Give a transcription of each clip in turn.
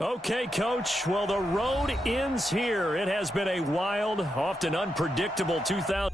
Okay, Coach. Well, the road ends here. It has been a wild, often unpredictable 2000.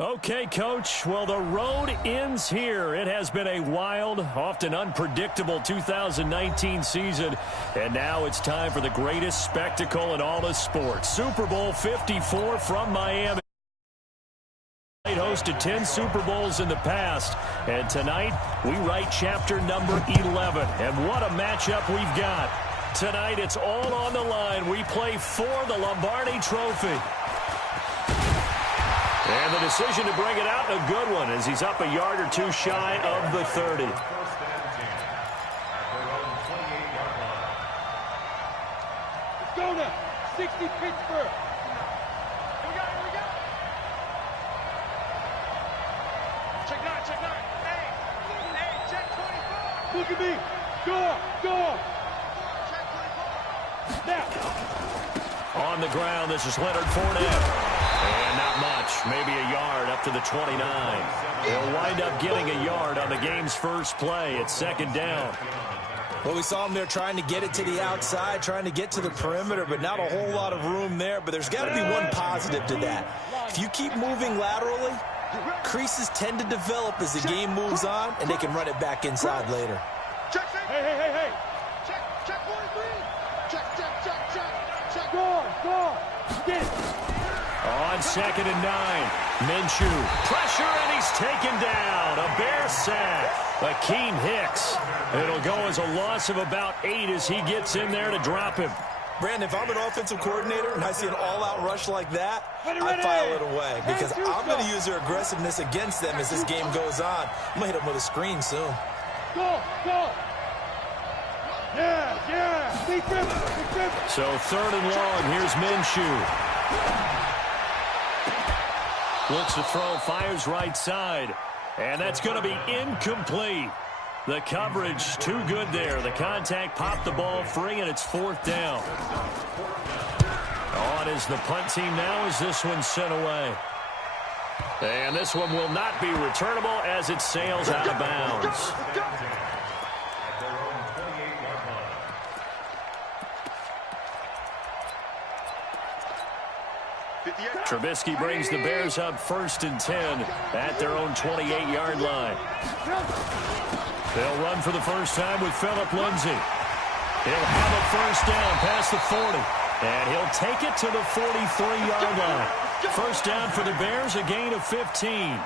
Okay, Coach. Well, the road ends here. It has been a wild, often unpredictable 2019 season. And now it's time for the greatest spectacle in all of sports. Super Bowl 54 from Miami. Hosted 10 Super Bowls in the past. And tonight, we write chapter number 11. And what a matchup we've got. Tonight, it's all on the line. We play for the Lombardi Trophy. And the decision to bring it out, a good one, as he's up a yard or two shy of the 30. Let's go now. 60 Pittsburgh. Here we go. Check 9, check 9. Hey, check 24. Look at me. Go. Check 24. Now. On the ground, this is Leonard Fournette. And not much, maybe a yard up to the 29. He'll wind up getting a yard on the game's first play. It's second down. Well, we saw him there trying to get it to the outside, trying to get to the perimeter, but not a whole lot of room there. But there's got to be one positive to that. If you keep moving laterally, creases tend to develop as the game moves on, and they can run it back inside later. Hey. Check 43. Check. Go. Get it. On 2nd and 9, Minshew. Pressure, and he's taken down. A Bear sack. Akeem Hicks. It'll go as a loss of about 8 as he gets in there to drop him. Brandon, if I'm an offensive coordinator and I see an all-out rush like that, I file it away because I'm going to use their aggressiveness against them as this game goes on. I'm going to hit them with a screen soon. Go. Yeah. Big trip. So 3rd and long, here's Minshew. Looks to throw, fires right side. And that's going to be incomplete. The coverage too good there. The contact popped the ball free, and it's 4th down. On is the punt team now as this one's sent away. And this one will not be returnable as it sails out of bounds. Trubisky brings the Bears up 1st and 10 at their own 28-yard line. They'll run for the first time with Phillip Lindsay. He'll have a first down past the 40. And he'll take it to the 43-yard line. First down for the Bears, a gain of 15.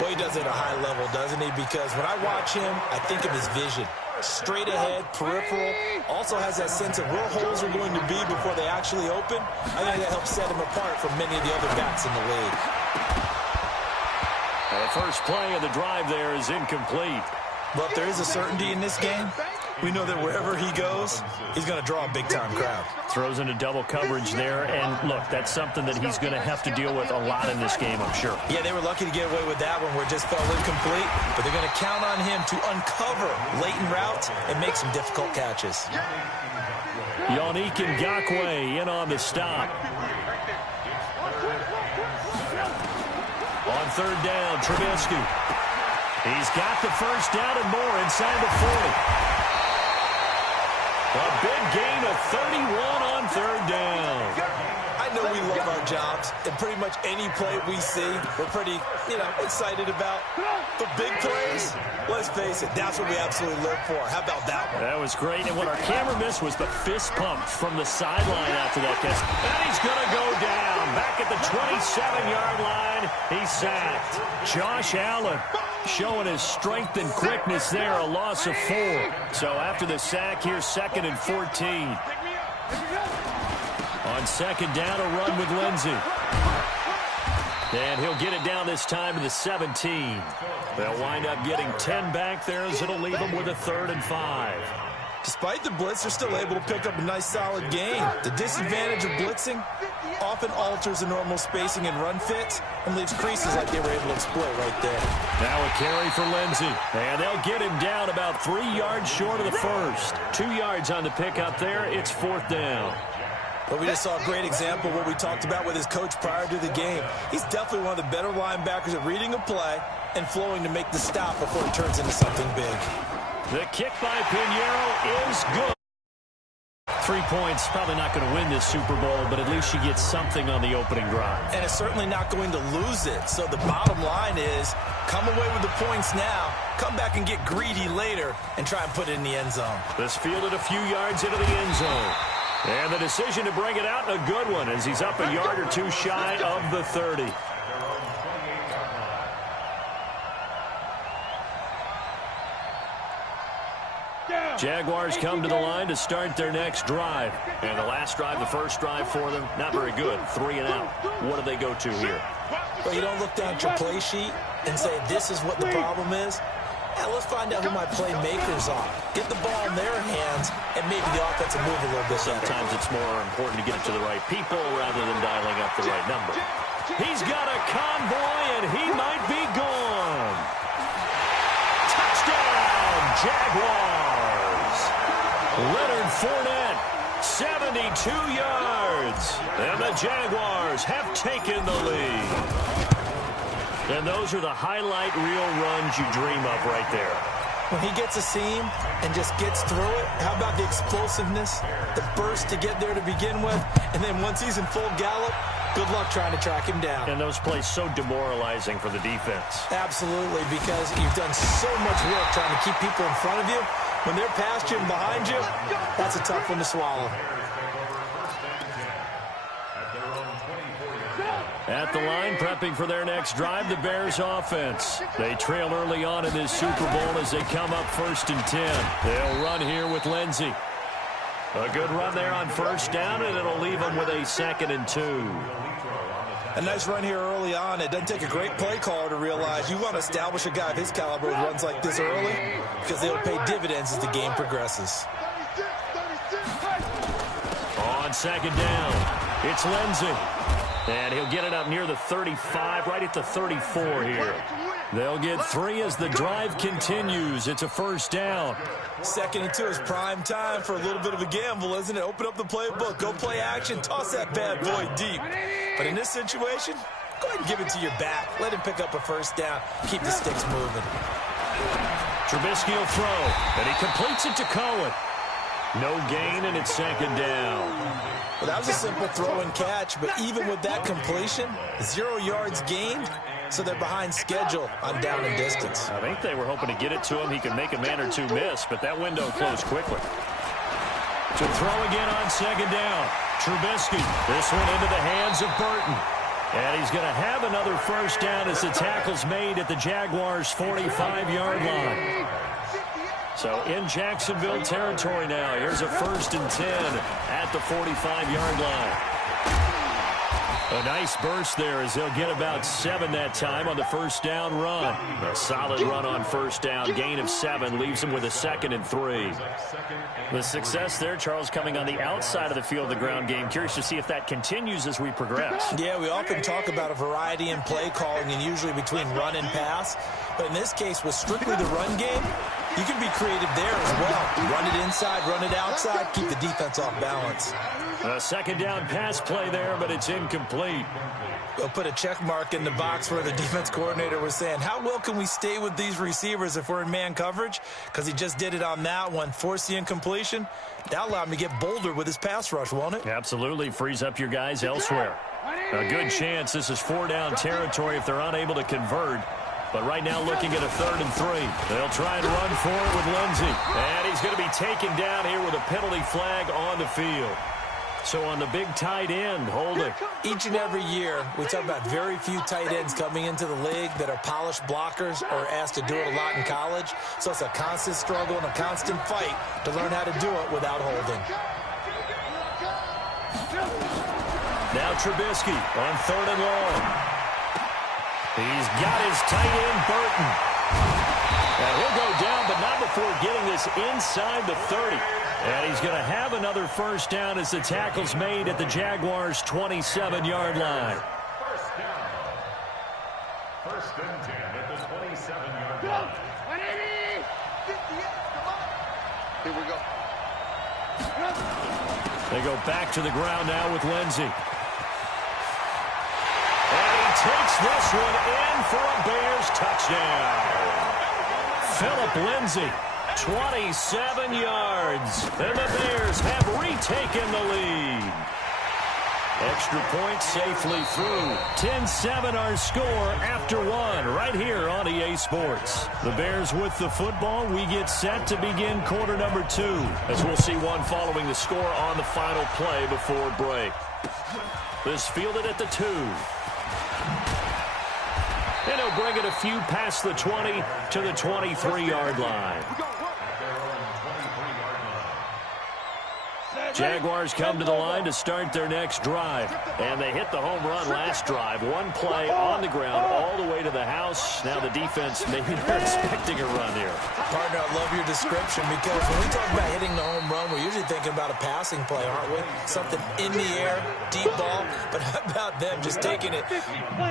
Well, he does it at a high level, doesn't he? Because when I watch him, I think of his vision. Straight ahead, peripheral. Also has that sense of where holes are going to be before they actually open. I think that helps set him apart from many of the other backs in the league. The first play of the drive there is incomplete. But if there is a certainty in this game, we know that wherever he goes, he's going to draw a big-time crowd. Throws into double coverage there, and look, that's something that he's going to have to deal with a lot in this game, I'm sure. Yeah, they were lucky to get away with that one where it just fell incomplete, but they're going to count on him to uncover latent routes and make some difficult catches. Yannick Ngakoue in on the stop. On 3rd down, Trubisky. He's got the first down and more inside the 40. A big gain of 31 on 3rd down. I know we love our jobs, and pretty much any play we see, we're pretty, excited about. But big plays, let's face it, that's what we absolutely live for. How about that one? That was great, and what our camera missed was the fist pump from the sideline after that catch. And he's going to go down. Back at the 27-yard line, he's sacked. Josh Allen showing his strength and quickness there, a loss of 4. So after the sack, here's 2nd and 14. On 2nd down, a run with Lindsay. And he'll get it down this time to the 17. They'll wind up getting 10 back there as it'll leave them with a 3rd and 5. Despite the blitz, they're still able to pick up a nice solid gain. The disadvantage of blitzing often alters the normal spacing and run fits and leaves creases like they were able to exploit right there. Now a carry for Lindsay. And they'll get him down about 3 yards short of the first. 2 yards on the pickup there. It's 4th down. But we just saw a great example of what we talked about with his coach prior to the game. He's definitely one of the better linebackers at reading a play and flowing to make the stop before it turns into something big. The kick by Pinheiro is good. 3 points, probably not going to win this Super Bowl, but at least she gets something on the opening drive. And it's certainly not going to lose it. So the bottom line is, come away with the points now, come back and get greedy later, and try and put it in the end zone. This fielded a few yards into the end zone. And the decision to bring it out, a good one, as he's up a yard or two shy of the 30. Jaguars come to the line to start their next drive. And the last drive, the first drive for them, not very good. 3 and out. What do they go to here? Well, you don't look down at your play sheet and say, this is what the problem is. Yeah, let's find out who my playmakers are. Get the ball in their hands, and maybe the offense will move a little bit better. Sometimes it's more important to get it to the right people rather than dialing up the right number. He's got a convoy, and he might be gone. Touchdown, Jaguars. Leonard Fournette, 72 yards. And the Jaguars have taken the lead. And those are the highlight reel runs you dream of right there. When he gets a seam and just gets through it, how about the explosiveness, the burst to get there to begin with, and then once he's in full gallop, good luck trying to track him down. And those plays so demoralizing for the defense. Absolutely, because you've done so much work trying to keep people in front of you. When they're past you and behind you, that's a tough one to swallow. At the line, prepping for their next drive, the Bears offense. They trail early on in this Super Bowl as they come up 1st and 10. They'll run here with Lindsay. A good run there on first down, and it'll leave them with a 2nd and 2. A nice run here early on. It doesn't take a great play caller to realize you want to establish a guy of his caliber who runs like this early because they'll pay dividends as the game progresses. On 2nd down, it's Lindsay. And he'll get it up near the 35, right at the 34 here. They'll get 3 as the drive continues. It's a first down. 2nd and 2 is prime time for a little bit of a gamble, isn't it? Open up the playbook, go play action, toss that bad boy deep. But in this situation, go ahead and give it to your back. Let him pick up a first down. Keep the sticks moving. Trubisky will throw, and he completes it to Cohen. No gain, and it's second down. Well, that was a simple throw and catch, but even with that completion, 0 yards gained, so they're behind schedule on down and distance. I think they were hoping to get it to him. He could make a man or two miss, but that window closed quickly. To throw again on second down. Trubisky, this one into the hands of Burton. And he's going to have another first down as the tackle's made at the Jaguars' 45-yard line. So in Jacksonville territory now. Here's a 1st and 10 at the 45-yard line. A nice burst there as they'll get about 7 that time on the first down run. A solid run on first down. Gain of 7 leaves them with a 2nd and 3. The success there, Charles, coming on the outside of the field of the ground game. Curious to see if that continues as we progress. Yeah, we often talk about a variety in play calling and usually between run and pass. But in this case, with strictly the run game, you can be creative there as well. Run it inside, run it outside, keep the defense off balance. A second down pass play there, but it's incomplete. We'll put a check mark in the box where the defense coordinator was saying, how well can we stay with these receivers if we're in man coverage? Because he just did it on that one, forced the incompletion. That'll allow him to get bolder with his pass rush, won't it? Absolutely. Frees up your guys elsewhere. A good chance this is 4-down territory if they're unable to convert. But right now looking at a 3rd and 3. They'll try and run for it with Lindsey. And he's going to be taken down here with a penalty flag on the field. So on the big tight end, holding. Each and every year, we talk about very few tight ends coming into the league that are polished blockers or asked to do it a lot in college. So it's a constant struggle and a constant fight to learn how to do it without holding. Now Trubisky on 3rd and long. He's got his tight end, Burton. And he'll go down, but not before getting this inside the 30. And he's going to have another first down as the tackle's made at the Jaguars' 27-yard line. First down. 1st and 10 at the 27-yard line. 180! 58, come on. Here we go. They go back to the ground now with Lindsey. And he takes this one in for a Bears touchdown. Phillip Lindsey. 27 yards, and the Bears have retaken the lead. Extra point safely through. 10-7 our score after 1 right here on EA Sports. The Bears with the football. We get set to begin quarter number 2 as we'll see one following the score on the final play before break. This fielded at the 2. And he'll bring it a few past the 20 to the 23-yard line. Jaguars come to the line to start their next drive. And they hit the home run last drive. One play on the ground all the way to the house. Now the defense, maybe they're expecting a run here. Partner, I love your description because when we talk about hitting the home run, we're usually thinking about a passing play, aren't we? Something in the air, deep ball. But how about them just taking it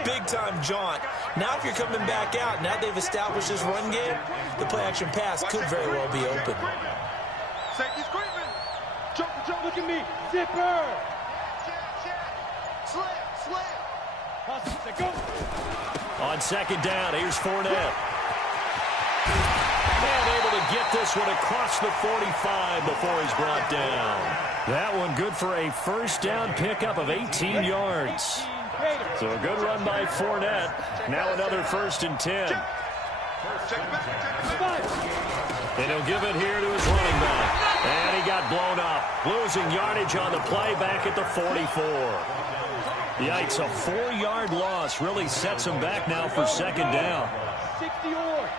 big-time jaunt? Now if you're coming back out, now they've established this run game, the play-action pass could very well be open. Safety's creeping. Jump, look at me. Zipper. Slam. Go. On second down, here's Fournette. And able to get this one across the 45 before he's brought down. That one good for a first down pickup of 18 yards. So a good run by Fournette. Now another 1st and 10. And he'll give it here to his running back. And he got blown up. Losing yardage on the play back at the 44. Yikes, a 4-yard loss really sets him back now for second down. 60 yards.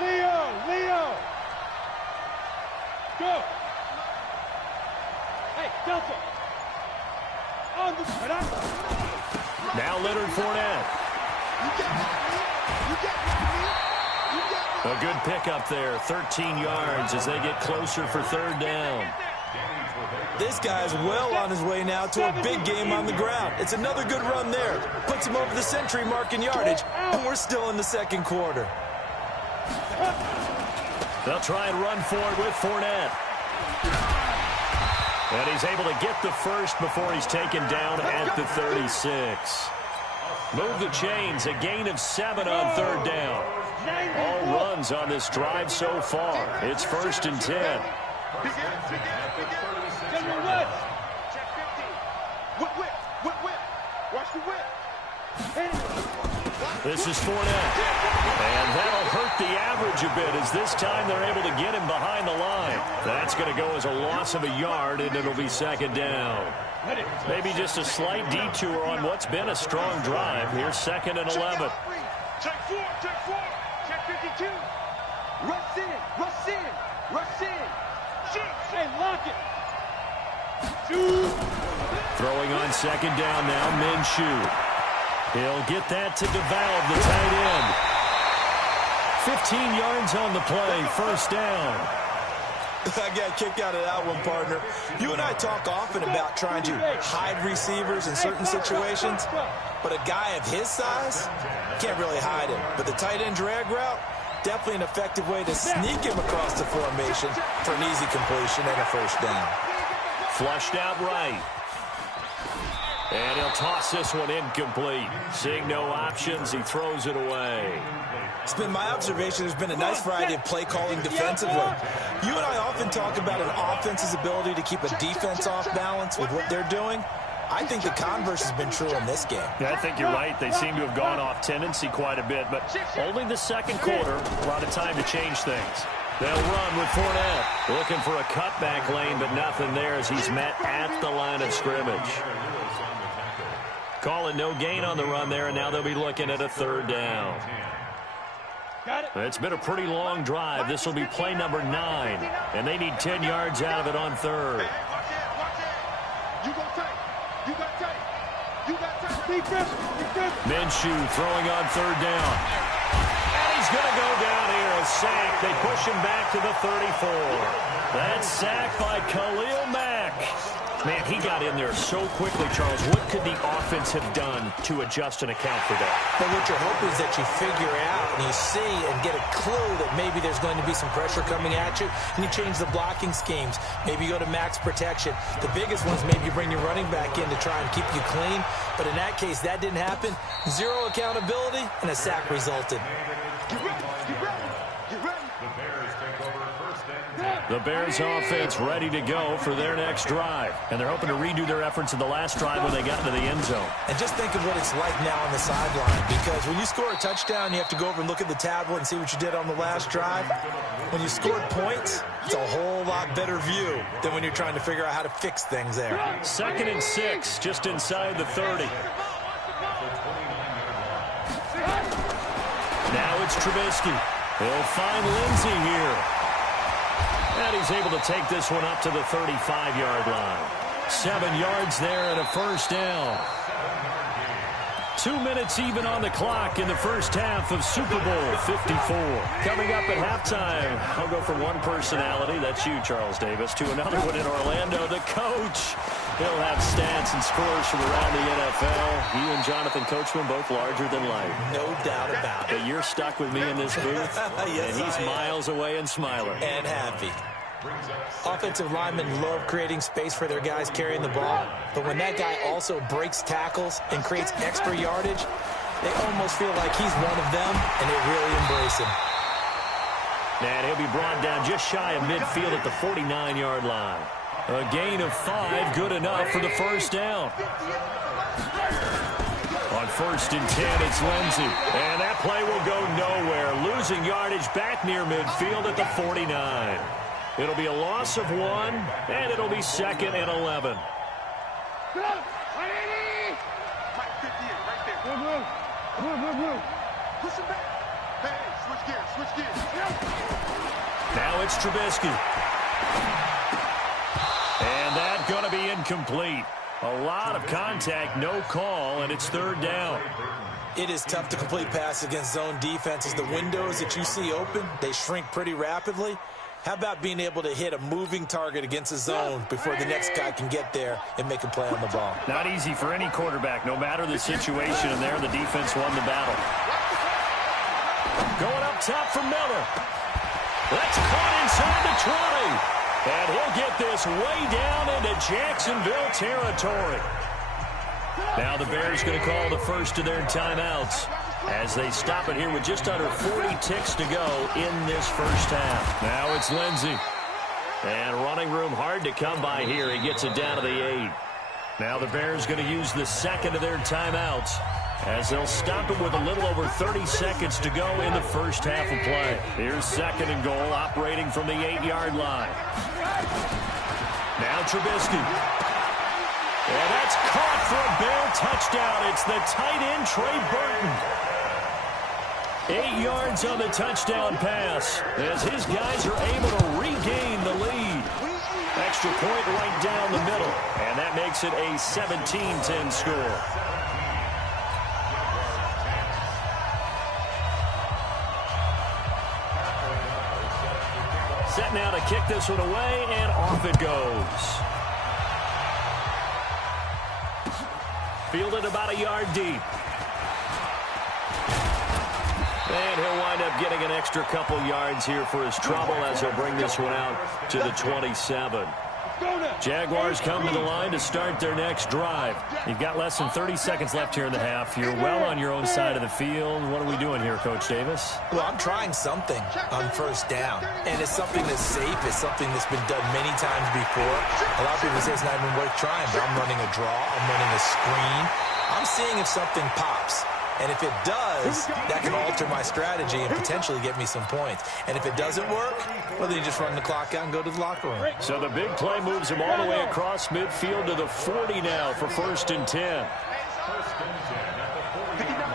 Leo. Go. Hey, Delta. On the now Leonard Fournette. A good pickup there, 13 yards as they get closer for 3rd down. This guy's well on his way now to a big game on the ground. It's another good run there. Puts him over the century mark in yardage, and we're still in the 2nd quarter. They'll try and run for it with Fournette. And he's able to get the first before he's taken down at the 36. Move the chains, a gain of 7 on third down. All runs on this drive so far. It's 1st and 10. This is Fournette. And that'll hurt the average a bit as this time they're able to get him behind the line. That's going to go as a loss of a yard, and it'll be 2nd down. Maybe just a slight detour on what's been a strong drive. Here's 2nd and 11. Check 4, check 52. Rush in. Shoot, and lock it. Throwing on 2nd down now, Minshew. He'll get that to devour the tight end. 15 yards on the play, 1st down. I got kicked out of that one, partner. You and I talk often about trying to hide receivers in certain situations, but a guy of his size can't really hide him. But the tight end drag route, definitely an effective way to sneak him across the formation for an easy completion and a 1st down. Flushed out right. And he'll toss this one incomplete. Seeing no options, he throws it away. It's been my observation there's been a nice variety of play calling defensively. You and I often talk about an offense's ability to keep a defense off balance with what they're doing. I think the converse has been true in this game. Yeah, I think you're right. They seem to have gone off tendency quite a bit, but only the 2nd quarter, a lot of time to change things. They'll run with Fournette. Looking for a cutback lane, but nothing there as he's met at the line of scrimmage. Calling no gain on the run there, and now they'll be looking at a 3rd down. It's been a pretty long drive. This will be play number 9, and they need 10 yards out of it on 3rd. Minshew throwing on 3rd down. And he's going to go down here. A sack. They push him back to the 34. That's sacked by Khalil Mack. Man, he got in there so quickly, Charles. What could the offense have done to adjust and account for that? But what you're hoping is that you figure out and you see and get a clue that maybe there's going to be some pressure coming at you, and you change the blocking schemes. Maybe you go to max protection. The biggest one is maybe you bring your running back in to try and keep you clean. But in that case, that didn't happen. 0 accountability, and a sack resulted. The Bears offense ready to go for their next drive. And they're hoping to redo their efforts in the last drive when they got into the end zone. And just think of what it's like now on the sideline. Because when you score a touchdown, you have to go over and look at the tablet and see what you did on the last drive. When you scored points, it's a whole lot better view than when you're trying to figure out how to fix things there. 2nd and 6, just inside the 30. Now it's Trubisky. He'll find Lindsey here. And he's able to take this one up to the 35-yard line. 7 yards there and a 1st down. 2 minutes even on the clock in the first half of Super Bowl 54. Coming up at halftime, I'll go from one personality, that's you, Charles Davis, to another one in Orlando, the coach. He'll have stats and scores from around the NFL. You and Jonathan Coachman both larger than life. No doubt about it. But you're stuck with me in this booth, yes, and he's miles away and smiling. And happy. Offensive linemen love creating space for their guys carrying the ball, but when that guy also breaks tackles and creates extra yardage, they almost feel like he's one of them, and they really embrace him. And he'll be brought down just shy of midfield at the 49-yard line. A gain of 5, good enough for the 1st down. On 1st and 10, it's Lindsey. And that play will go nowhere. Losing yardage back near midfield at the 49. It'll be a loss of 1, and it'll be 2nd and 11. Now it's Trubisky. And that's going to be incomplete. A lot of contact, no call, and it's 3rd down. It is tough to complete passes against zone defenses. The windows that you see open, they shrink pretty rapidly. How about being able to hit a moving target against a zone before the next guy can get there and make a play on the ball? Not easy for any quarterback, no matter the situation, and there the defense won the battle. Going up top for Miller. That's caught inside the 20. And he'll get this way down into Jacksonville territory. Now the Bears going to call the first of their timeouts as they stop it here with just under 40 ticks to go in this first half. Now it's Lindsey. And running room hard to come by here. He gets it down to the 8. Now the Bears going to use the second of their timeouts as they'll stop it with a little over 30 seconds to go in the first half of play. Here's second and goal, operating from the 8-yard line. Now Trubisky. And that's caught for a Bear touchdown. It's the tight end, Trey Burton. 8 yards on the touchdown pass as his guys are able to regain the lead. Extra point right down the middle, and that makes it a 17-10 score. Set now to kick this one away, and off it goes. Fielded about a yard deep. And he'll wind up getting an extra couple yards here for his trouble as he'll bring this one out to the 27. Jaguars come to the line to start their next drive. You've got less than 30 seconds left here in the half. You're well on your own side of the field. What are we doing here, Coach Davis? Well, I'm trying something on first down, and it's something that's safe. It's something that's been done many times before. A lot of people say it's not even worth trying, but I'm running a draw. I'm running a screen. I'm seeing if something pops. And if it does, that can alter my strategy and potentially get me some points. And if it doesn't work, well, then you just run the clock out and go to the locker room. So the big play moves him all the way across midfield to the 40 now for 1st and 10. First and 10 at the 49.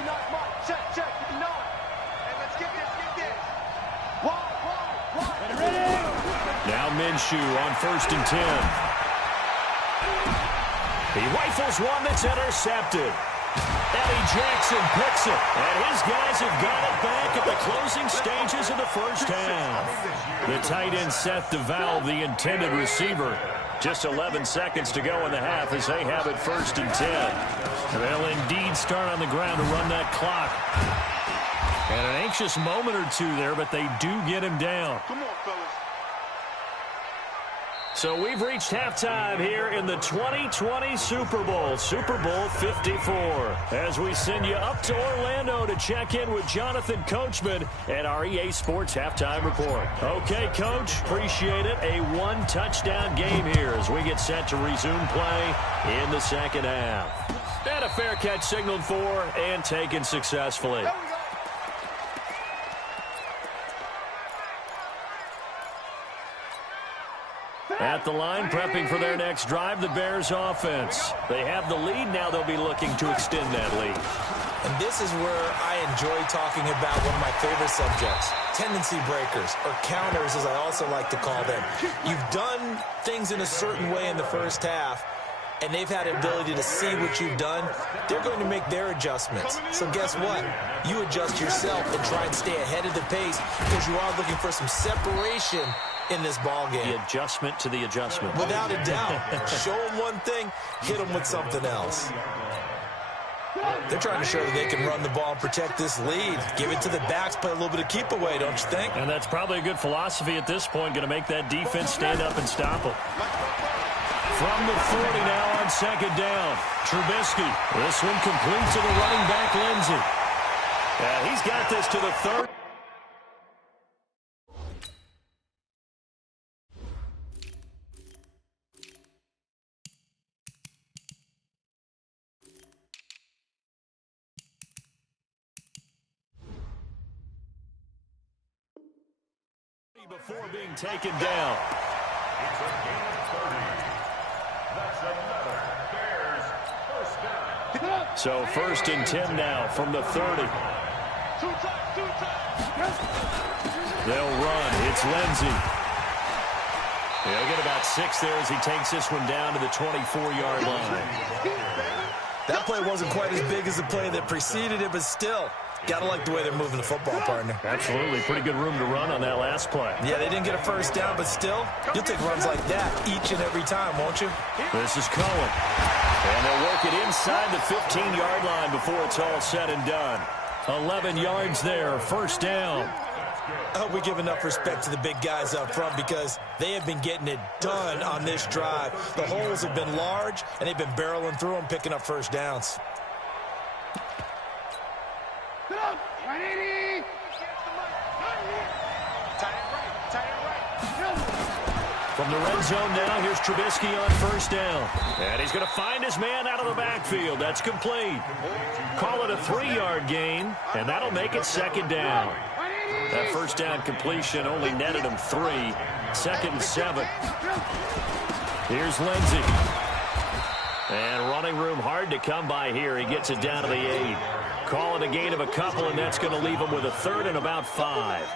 59 mark. Check, 59. And let's get this. Wide. Now Minshew on 1st and 10. He rifles one that's intercepted. Eddie Jackson picks it, and his guys have got it back at the closing stages of the first half. The tight end Seth DeValve, the intended receiver. Just 11 seconds to go in the half as they have it 1st and 10. They'll indeed start on the ground to run that clock. And an anxious moment or two there, but they do get him down. Come on, fellas. So we've reached halftime here in the 2020 Super Bowl, Super Bowl 54, as we send you up to Orlando to check in with Jonathan Coachman at our EA Sports Halftime Report. Okay, Coach, appreciate it. A one-touchdown game here as we get set to resume play in the second half. And a fair catch signaled for and taken successfully. At the line, prepping for their next drive, the Bears offense. They have the lead. Now they'll be looking to extend that lead. And this is where I enjoy talking about one of my favorite subjects, tendency breakers, or counters, as I also like to call them. You've done things in a certain way in the first half, and they've had the ability to see what you've done. They're going to make their adjustments. So guess what? You adjust yourself and try and stay ahead of the pace because you are looking for some separation in this ball game. The adjustment to the adjustment. Without a doubt. Show them one thing, hit them with something else. They're trying to show that they can run the ball and protect this lead. Give it to the backs, play a little bit of keep away, don't you think? And that's probably a good philosophy at this point, going to make that defense stand up and stop them. From the 40 now on second down. Trubisky. This one complete to the running back, Lindsey. Yeah, he's got this to the 30. Before being taken down. It's a gain of 30. That's another Bears first down. So 1st and 10 now from the 30. Two times. They'll run. It's Lindsey. He'll get about 6 there as he takes this one down to the 24-yard line. That play wasn't quite as big as the play that preceded it, but still, got to like the way they're moving the football, partner. Absolutely. Pretty good room to run on that last play. Yeah, they didn't get a first down, but still, you'll take runs like that each and every time, won't you? This is Cohen. And they'll work it inside the 15-yard line before it's all said and done. 11 yards there, first down. I hope we give enough respect to the big guys up front because they have been getting it done on this drive. The holes have been large, and they've been barreling through them, picking up first downs. From the red zone now, here's Trubisky on first down. And he's going to find his man out of the backfield. That's complete. Call it a 3-yard gain, and that'll make it second down. That first down completion only netted him 3. 2nd and 7. Here's Lindsey. And running room hard to come by here. He gets it down to the 8. Call it a gain of a couple, and that's going to leave him with a 3rd and about 5.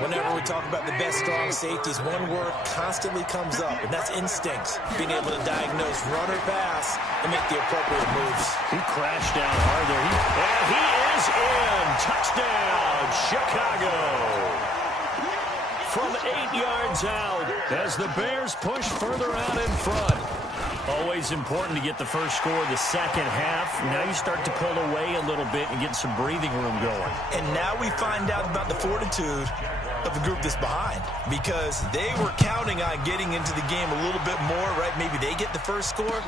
Whenever we talk about the best strong safeties, one word constantly comes up, and that's instinct. Being able to diagnose run or pass and make the appropriate moves. He crashed down hard there. And he is in. Touchdown, Chicago. From 8 yards out as the Bears push further out in front. Always important to get the first score of the second half. Now you start to pull away a little bit and get some breathing room going. And now we find out about the fortitude of the group that's behind because they were counting on getting into the game a little bit more, right? Maybe they get the first score.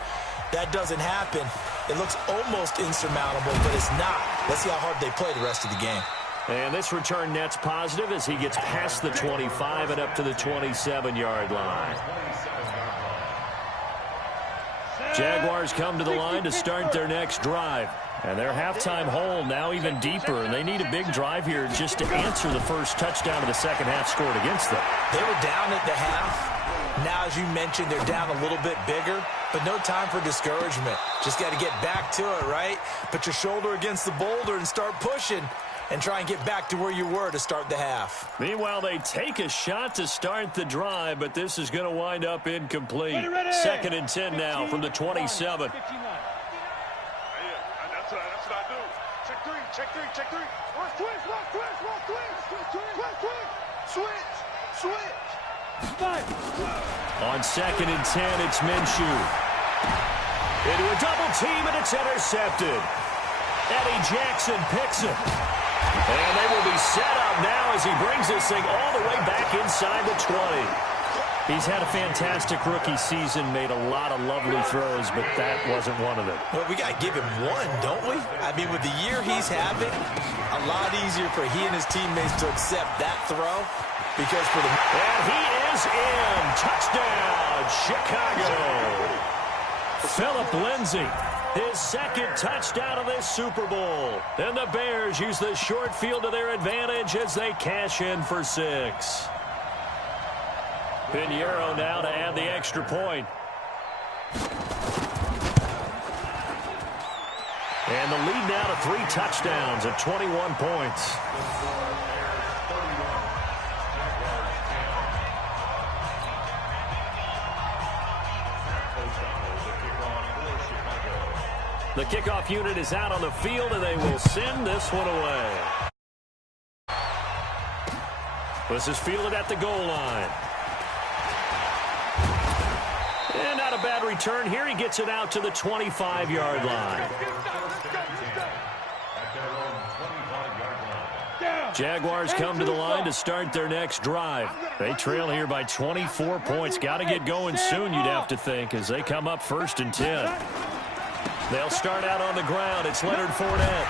That doesn't happen. It looks almost insurmountable, but it's not. Let's see how hard they play the rest of the game. And this return net's positive as he gets past the 25 and up to the 27-yard line. Jaguars come to the line to start their next drive. And their halftime hole now even deeper, and they need a big drive here just to answer the first touchdown of the second half scored against them. They were down at the half. Now, as you mentioned, they're down a little bit bigger, but no time for discouragement. Just got to get back to it, right? Put your shoulder against the boulder and start pushing and try and get back to where you were to start the half. Meanwhile, they take a shot to start the drive, but this is going to wind up incomplete. 2nd and 10 now from the 27. That's what I do. Check three. Switch. On 2nd and 10, it's Minshew. Into a double team, and it's intercepted. Eddie Jackson picks it. And they will be set up now as he brings this thing all the way back inside the 20. He's had a fantastic rookie season, made a lot of lovely throws, but that wasn't one of them. Well, we got to give him one, don't we? I mean, with the year he's having, a lot easier for he and his teammates to accept that throw because for the... And he is in. Touchdown, Chicago. Philip Lindsay. His 2nd touchdown of this Super Bowl. And the Bears use the short field to their advantage as they cash in for 6. Pinheiro now to add the extra point. And the lead now to 3 touchdowns at 21 points. The kickoff unit is out on the field, and they will send this one away. This is fielded at the goal line. And not a bad return here. He gets it out to the 25-yard line. Jaguars come to the line to start their next drive. They trail here by 24 points. Got to get going soon, you'd have to think, as they come up 1st and 10. They'll start out on the ground. It's Leonard Fournette.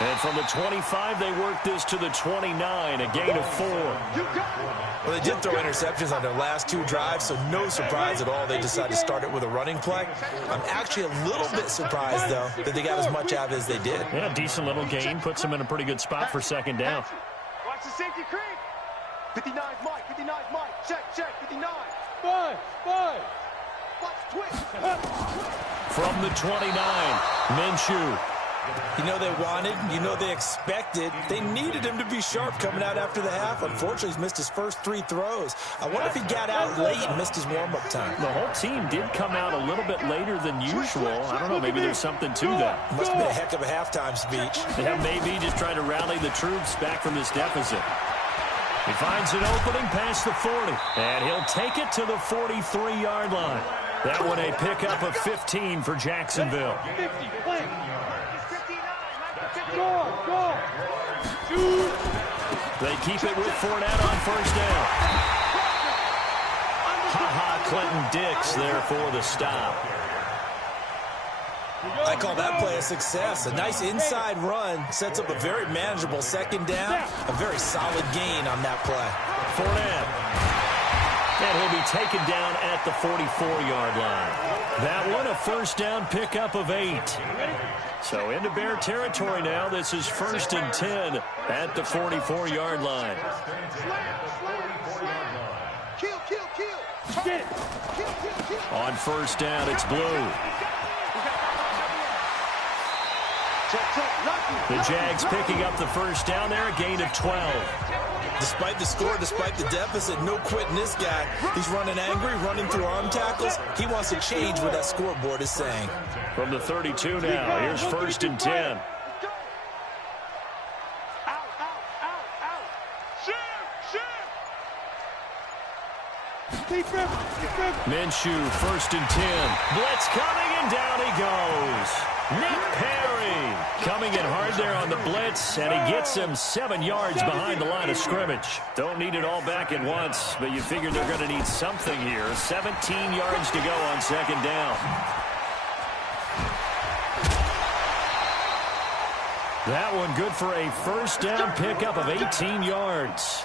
And from the 25, they work this to the 29, a gain of 4. Well, they did throw interceptions on their last 2 drives, so no surprise at all they decided to start it with a running play. I'm actually a little bit surprised, though, that they got as much out as they did. Yeah, decent little gain. Puts them in a pretty good spot for 2nd down. Watch the safety creep. 59 Mike. Check. 59. Five. Watch twist. From the 29, Minshew. You know they wanted, you know they expected. They needed him to be sharp coming out after the half. Unfortunately, he's missed his first 3 throws. I wonder if he got out late and missed his warm-up time. The whole team did come out a little bit later than usual. I don't know, maybe there's something to that. Must have been a heck of a halftime speech. Yeah, maybe just trying to rally the troops back from this deficit. He finds an opening past the 40, and he'll take it to the 43-yard line. That one a pickup of 15 for Jacksonville. 50, play. 59, go. Shoot. They keep it with Fournette on first down. Clinton Dix there for the stop. I call that play a success. A nice inside run sets up a very manageable second down. A very solid gain on that play. Fournette. And he'll be taken down at the 44-yard line. That one a first down pickup of 8. So into Bear territory now. This is 1st and 10 at the 44-yard line. On first down, it's Blue. The Jags picking up the first down there, a gain of 12. Despite the score, despite the deficit, no quitting this guy. He's running angry, running through arm tackles. He wants to change what that scoreboard is saying. From the 32 now, here's 1st and 10. Minshew, 1st and 10. Blitz coming, and down he goes. Nick Perry coming in hard there on the blitz, and he gets him 7 yards behind the line of scrimmage. Don't need it all back at once, but you figure they're going to need something here. 17 yards to go on second down. That one good for a first down pickup of 18 yards.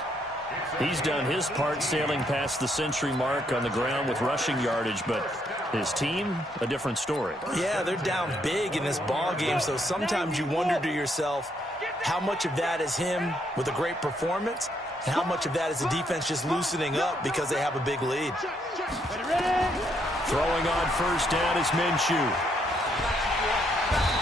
He's done his part sailing past the century mark on the ground with rushing yardage, but his team, a different story. Yeah, they're down big in this ball game, so sometimes you wonder to yourself how much of that is him with a great performance and how much of that is the defense just loosening up because they have a big lead. Throwing on first down is Minshew.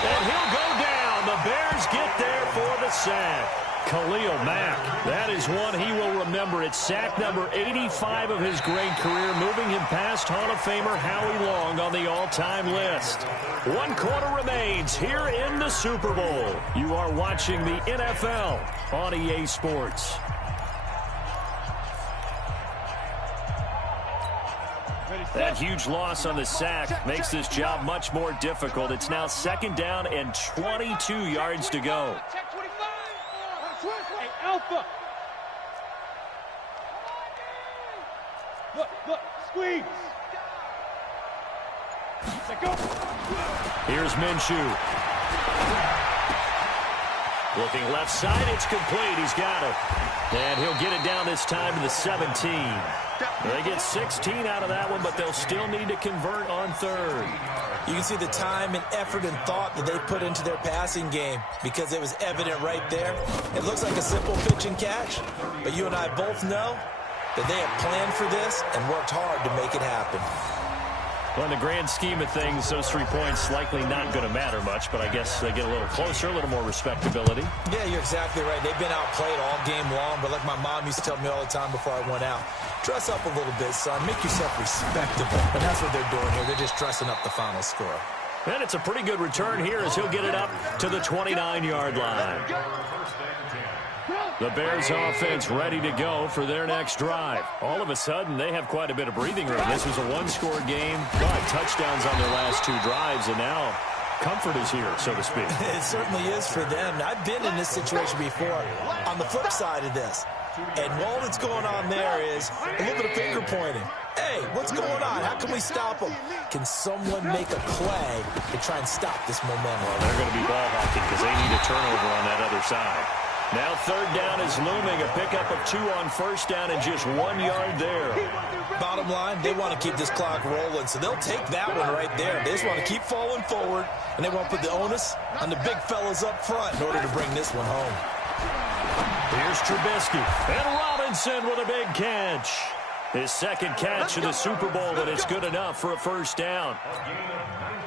And he'll go down. The Bears get there for the sack. Khalil Mack, that is one he will remember. It's sack number 85 of his great career, moving him past Hall of Famer Howie Long on the all-time list. 1 quarter remains here in the Super Bowl. You are watching the NFL on EA Sports. That huge loss on the sack makes this job much more difficult. It's now 2nd down and 22 yards to go. Hey, Alpha! Look, squeeze! Go. Here's Minshew. Looking left side, it's complete. He's got it. And he'll get it down this time to the 17. They get 16 out of that one, but they'll still need to convert on 3rd. You can see the time and effort and thought that they put into their passing game because it was evident right there. It looks like a simple pitch and catch, but you and I both know that they have planned for this and worked hard to make it happen. Well, in the grand scheme of things, those 3 points likely not going to matter much, but I guess they get a little closer, a little more respectability. Yeah, you're exactly right. They've been outplayed all game long, but like my mom used to tell me all the time before I went out, dress up a little bit, son. Make yourself respectable. And that's what they're doing here. They're just dressing up the final score. And it's a pretty good return here as he'll get it up to the 29-yard line. The Bears offense ready to go for their next drive. All of a sudden, they have quite a bit of breathing room. This was a 1-score game, but touchdowns on their last 2 drives, and now comfort is here, so to speak. It certainly is for them. I've been in this situation before on the flip side of this. And all that's going on there is a little bit of finger pointing. Hey, what's going on? How can we stop them? Can someone make a play to try and stop this momentum? Well, they're going to be ball hawking because they need a turnover on that other side. Now 3rd down is looming, a pickup of 2 on first down and just 1 yard there. Bottom line, they want to keep this clock rolling, so they'll take that one right there. They just want to keep falling forward, and they want to put the onus on the big fellas up front in order to bring this one home. Here's Trubisky, and Robinson with a big catch. His 2nd catch of the Super Bowl, and it's good enough for a first down.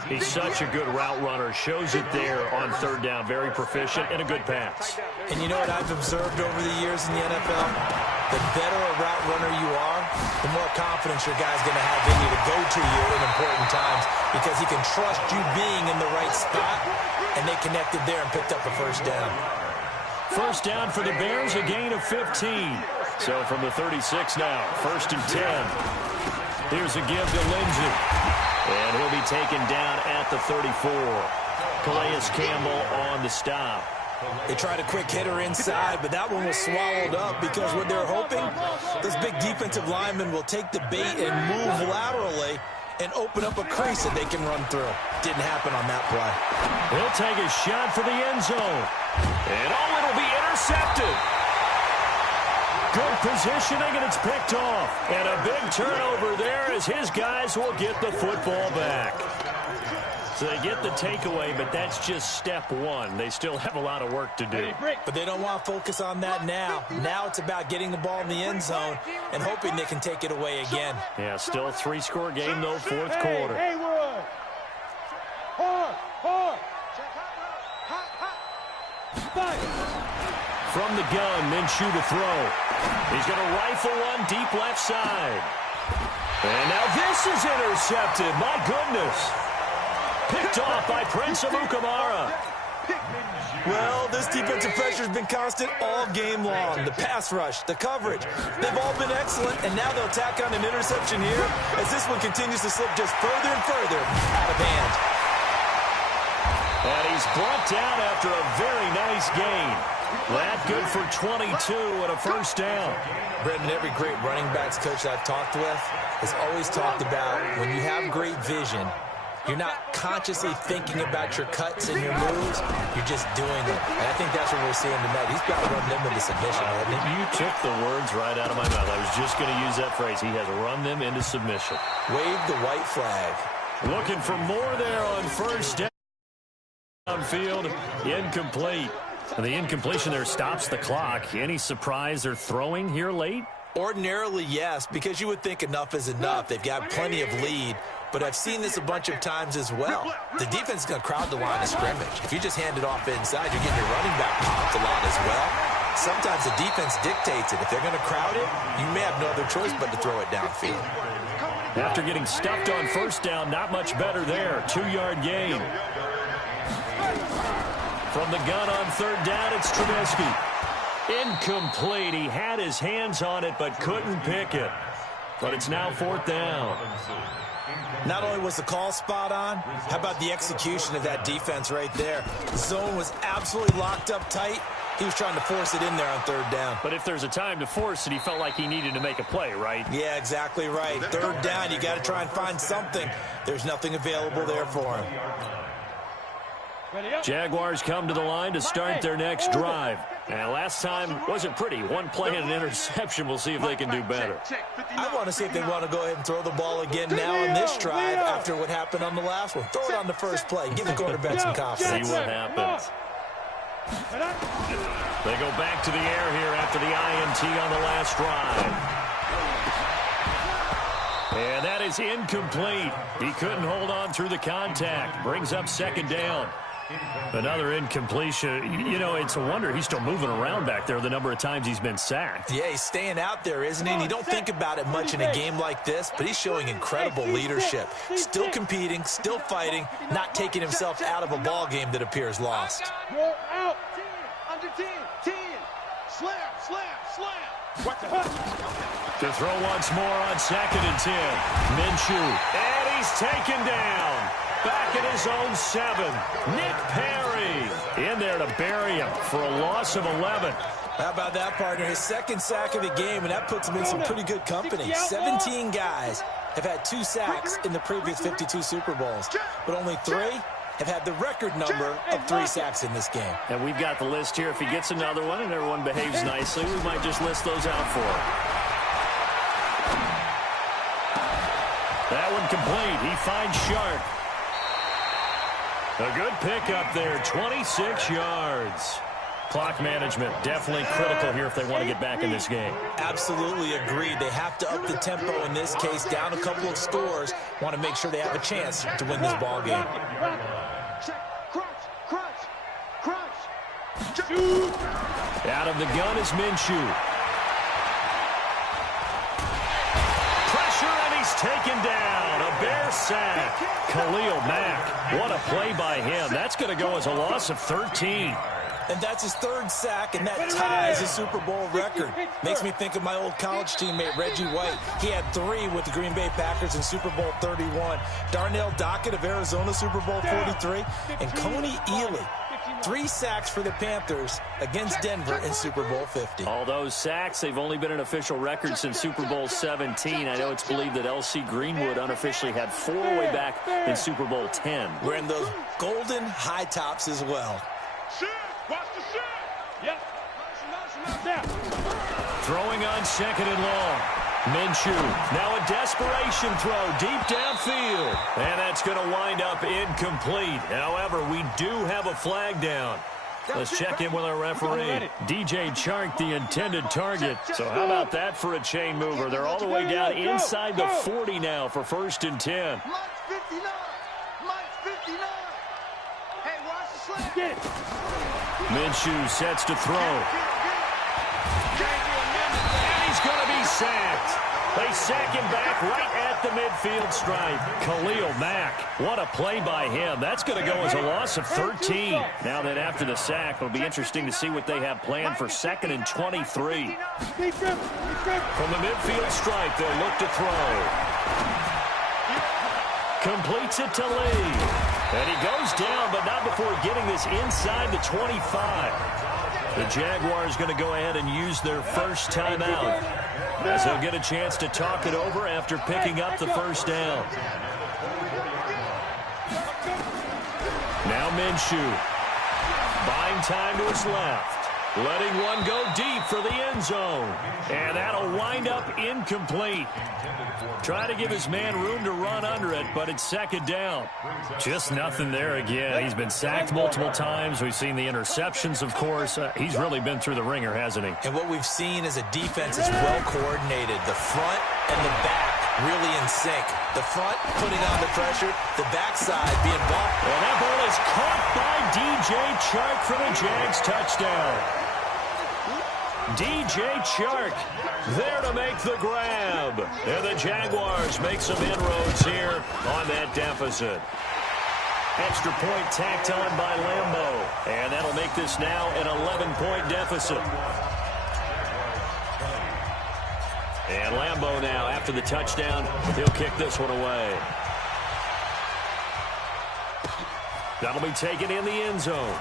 He's such a good route runner. Shows it there on 3rd down. Very proficient and a good pass. And you know what I've observed over the years in the NFL? The better a route runner you are, the more confidence your guy's going to have in you to go to you in important times because he can trust you being in the right spot, and they connected there and picked up a first down. First down for the Bears, a gain of 15. So from the 36 now, 1st and 10. Here's a give to Lindsey. And he'll be taken down at the 34. Calais Campbell on the stop. They tried a quick hitter inside, but that one was swallowed up because what they're hoping, this big defensive lineman will take the bait and move laterally and open up a crease that they can run through. Didn't happen on that play. He'll take a shot for the end zone. And it'll be intercepted. Good positioning, and it's picked off. And a big turnover there as his guys will get the football back. So they get the takeaway, but that's just step one. They still have a lot of work to do. But they don't want to focus on that now. Now it's about getting the ball in the end zone and hoping they can take it away again. Yeah, still a 3-score game, though, fourth quarter. From the gun, Minshew to throw. He's going to rifle one deep left side. And now this is intercepted. My goodness. Picked off by Prince Amukamara. Well, this defensive pressure has been constant all game long. The pass rush, the coverage, they've all been excellent, and now they'll tack on an interception here as this one continues to slip just further and further out of hand. And he's brought down after a very nice gain. That good for 22 and a first down. Brendan, every great running backs coach I've talked with has always talked about when you have great vision, you're not consciously thinking about your cuts and your moves. You're just doing them. And I think that's what we're seeing tonight. He's got to run them into submission, hasn't he? You took the words right out of my mouth. I was just going to use that phrase. He has run them into submission. Wave the white flag. Looking for more there on first down. Field, incomplete. And the incompletion there stops the clock. Any surprise they're throwing here late? Ordinarily, yes, because you would think enough is enough. They've got plenty of lead. But I've seen this a bunch of times as well. The defense is going to crowd the line of scrimmage. If you just hand it off inside, you're getting your running back popped a lot as well. Sometimes the defense dictates it. If they're going to crowd it, you may have no other choice but to throw it downfield. After getting stuffed on first down, not much better there. 2-yard gain. From the gun on third down, it's Trubisky. Incomplete. He had his hands on it but couldn't pick it. But it's now fourth down. Not only was the call spot on, how about the execution of that defense right there? The zone was absolutely locked up tight. He was trying to force it in there on third down. But if there's a time to force it, he felt like he needed to make a play, right? Yeah, exactly right. Third down, you got to try and find something. There's nothing available there for him. Jaguars come to the line to start their next drive. And last time wasn't pretty. One play and an interception. We'll see if they can do better. I want to see if they want to go ahead and throw the ball again now on this drive after what happened on the last one. Throw it on the first play. Give the quarterback some confidence. See what happens. They go back to the air here after the INT on the last drive. And that is incomplete. He couldn't hold on through the contact. Brings up second down. Another incompletion. You know, it's a wonder he's still moving around back there the number of times he's been sacked. Yeah, he's staying out there, isn't he? And you don't think about it much in a game like this, but he's showing incredible leadership. Still competing, still fighting, not taking himself out of a ball game that appears lost. You're out. Under 10. Slam. To throw once more on 2nd and 10. Minshew. And he's taken down. Back at his own 7. Nick Perry in there to bury him for a loss of 11. How about that, partner? His second sack of the game, and that puts him in some pretty good company. 17 guys have had 2 sacks in the previous 52 Super Bowls, but only 3 have had the record number of 3 sacks in this game. And we've got the list here. If he gets another one and everyone behaves nicely, we might just list those out for him. That one complete. He finds Sharp. A good pickup there, 26 yards. Clock management definitely critical here if they want to get back in this game. Absolutely agreed. They have to up the tempo in this case, down a couple of scores. Want to make sure they have a chance to win this ball game. Out of the gun is Minshew. Pressure, and he's taken down. A Bear sack. Khalil Mack. What a play by him. That's going to go as a loss of 13. And that's his 3rd sack, and that ties his Super Bowl record. Makes me think of my old college teammate, Reggie White. He had 3 with the Green Bay Packers in Super Bowl 31. Darnell Dockett of Arizona, Super Bowl 43. And Coney Ealy 3 sacks for the Panthers against Denver in Super Bowl 50. All those sacks, they've only been an official record since Super Bowl 17. I know it's believed that L.C. Greenwood unofficially had 4 way back in Super Bowl 10. Wearing those golden high tops as well. Watch the shit. Yep. Throwing on 2nd and long. Minshew, now a desperation throw deep downfield. And that's going to wind up incomplete. However, we do have a flag down. Let's check in with our referee. DJ Chark, the intended target. So how about that for a chain mover? They're all the way down inside the 40 now for 1st and 10. Mike's 59. Mike's 59. Hey, watch the slap. Minshew sets to throw. And he's going to be sacked. They sack him back right at the midfield stripe. Khalil Mack, what a play by him. That's going to go as a loss of 13. Now that after the sack, it'll be interesting to see what they have planned for 2nd and 23. From the midfield stripe, they'll look to throw. Completes it to Lee. And he goes down, but not before getting this inside the 25. The Jaguars going to go ahead and use their first timeout, as they'll get a chance to talk it over after picking up the 1st down. Now Minshew, buying time to his left, letting one go deep for the end zone. And that'll wind up incomplete. Trying to give his man room to run under it, but it's 2nd down. Just nothing there again. He's been sacked multiple times. We've seen the interceptions, of course. He's really been through the ringer, hasn't he? And what we've seen is a defense that's well coordinated. The front and the back really in sync. The front putting on the pressure, the backside being blocked. And that ball is caught by DJ Chark for the Jags touchdown. DJ Chark there to make the grab. And the Jaguars make some inroads here on that deficit. Extra point tacked on by Lambeau. And that'll make this now an 11-point deficit. And Lambeau now, after the touchdown, he'll kick this one away. That'll be taken in the end zone.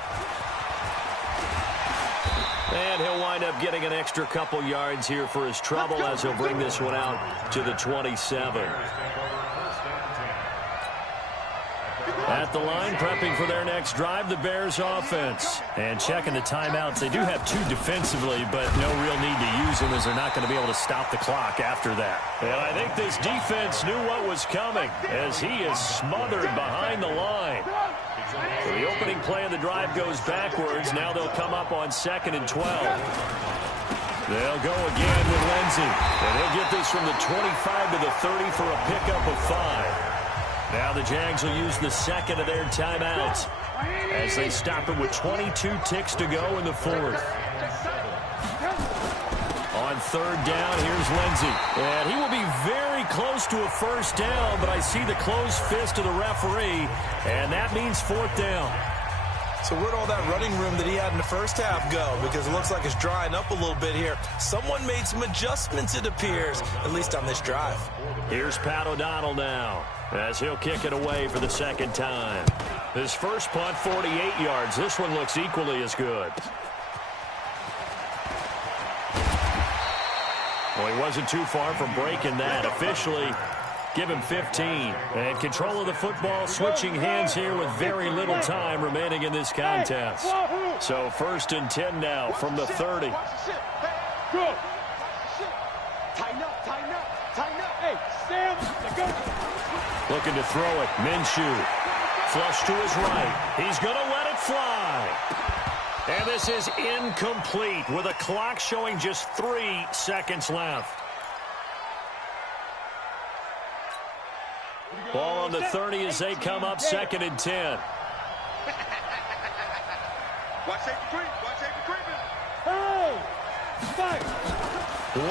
And he'll wind up getting an extra couple yards here for his trouble as he'll bring this one out to the 27. At the line, prepping for their next drive, the Bears offense. And checking the timeouts. They do have 2 defensively, but no real need to use them as they're not going to be able to stop the clock after that. And I think this defense knew what was coming as he is smothered behind the line. So the opening play of the drive goes backwards. Now they'll come up on 2nd and 12. They'll go again with Lindsey. And he'll get this from the 25 to the 30 for a pickup of 5. Now the Jags will use the 2nd of their timeouts as they stop it with 22 ticks to go in the 4th. On 3rd down, here's Lindsey. And he will be very close to a 1st down, but I see the closed fist of the referee, and that means 4th down. So where'd all that running room that he had in the first half go? Because it looks like it's drying up a little bit here. Someone made some adjustments, it appears, at least on this drive. Here's Pat O'Donnell now, as he'll kick it away for the 2nd time. His first punt, 48 yards. This one looks equally as good. Well, he wasn't too far from breaking that. Officially, give him 15. And control of the football switching hands here with very little time remaining in this contest. So 1st and 10 now from the 30. Good. Tighten up, tighten up, tighten up. Hey, Sam, go. Looking to throw it. Minshew. Flush to his right. He's going to let it fly. And this is incomplete with a clock showing just 3 seconds left. Ball on the 30 as they come up 2nd and 10. Watch safety creep. Watch safety creeping. Hey! Fight!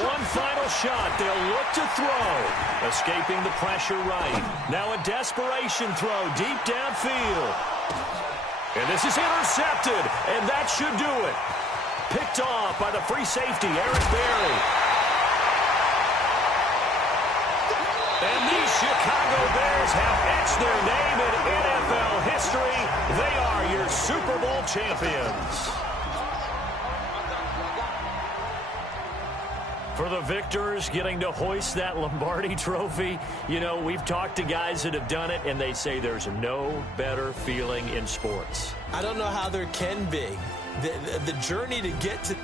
One final shot. They'll look to throw. Escaping the pressure right. Now a desperation throw deep downfield. And this is intercepted. And that should do it. Picked off by the free safety, Eric Berry. And these Chicago Bears have etched their name in NFL history. They are your Super Bowl champions. For the victors getting to hoist that Lombardi trophy, you know, we've talked to guys that have done it, and they say there's no better feeling in sports. I don't know how there can be. The journey to get to